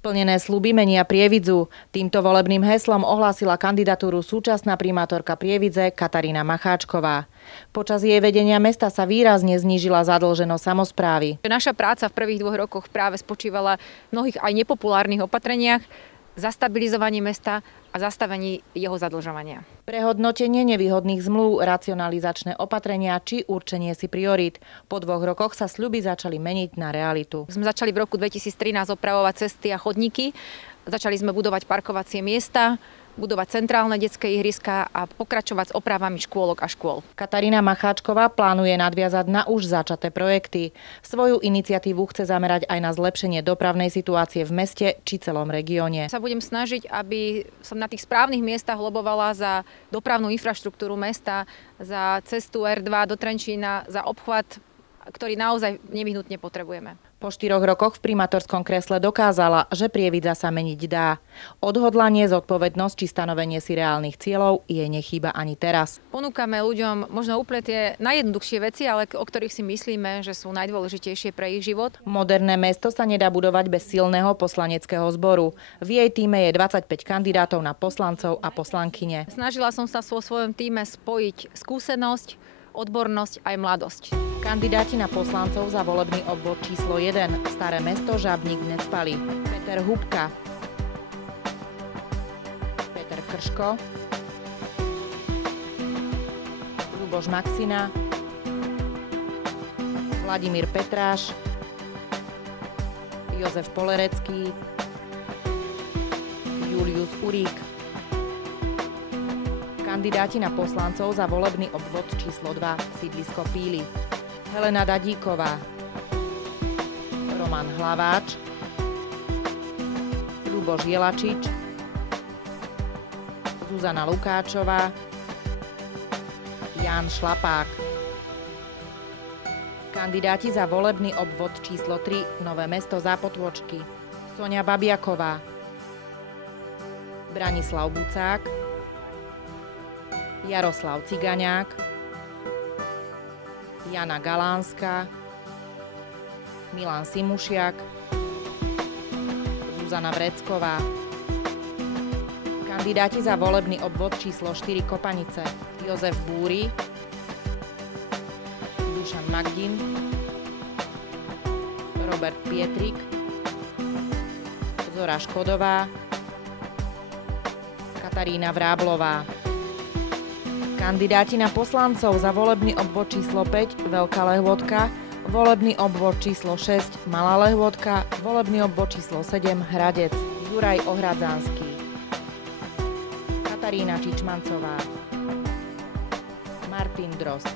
Splnené sľuby menia Prievidzu. Týmto volebným heslom ohlásila kandidatúru súčasná primátorka Prievidze Katarína Macháčková. Počas jej vedenia mesta sa výrazne znížila zadlženosť samosprávy. Naša práca v prvých 2 rokoch práve spočívala v mnohých aj nepopulárnych opatreniach, zastabilizovaní mesta a zastavení jeho zadlžovania. Prehodnotenie nevýhodných zmluv, racionalizačné opatrenia či určenie si priorít. Po 2 rokoch sa sľuby začali meniť na realitu. Sme začali v roku 2013 opravovať cesty a chodníky, začali sme budovať parkovacie miesta, budovať centrálne detské ihriská a pokračovať s opravami škôlok a škôl. Katarína Macháčková plánuje nadviazať na už začaté projekty. Svoju iniciatívu chce zamerať aj na zlepšenie dopravnej situácie v meste či celom regióne. Sa budem snažiť, aby som na tých správnych miestach lobovala za dopravnú infraštruktúru mesta, za cestu R2 do Trenčína, za obchvat, ktorý naozaj nevyhnutne potrebujeme. Po 4 rokoch v primátorskom kresle dokázala, že Prievidza sa meniť dá. Odhodlanie, zodpovednosť či stanovenie si reálnych cieľov jej nechýba ani teraz. Ponúkame ľuďom možno úplne tie najjednoduchšie veci, ale o ktorých si myslíme, že sú najdôležitejšie pre ich život. Moderné mesto sa nedá budovať bez silného poslaneckého zboru. V jej tíme je 25 kandidátov na poslancov a poslankyne. Snažila som sa vo svojom tíme spojiť skúsenosť, odbornosť aj mladosť. Kandidáti na poslancov za volebný obvod číslo 1 Staré mesto Žabník Necpali. Peter Hubka, Peter Krško, Ľuboš Maxina, Vladimír Petráš, Jozef Polerecký, Julius Urík. Kandidáti na poslancov za volebný obvod číslo 2 sídlisko Píly. Helena Dadíková, Roman Hlaváč, Ľuboš Jelačič, Zuzana Lukáčová, Ján Šlapák. Kandidáti za volebný obvod číslo 3 Nové mesto Zápotôčky. Soňa Babiaková, Branislav Bucák, Jaroslav Cigaňák, Jana Galánska, Milan Simušiak, Zuzana Vrecková. Kandidáti za volebný obvod číslo 4 Kopanice. Jozef Búry, Dušan Magdin, Robert Pietrik, Zora Škodová, Katarína Vráblová. Kandidáti na poslancov za volebný obvod číslo 5 Veľká Lehôtka, volebný obvod číslo 6 Malá Lehôtka, volebný obvod číslo 7 Hradec. Juraj Ohradzanský, Katarína Čičmancová, Martin Drozd.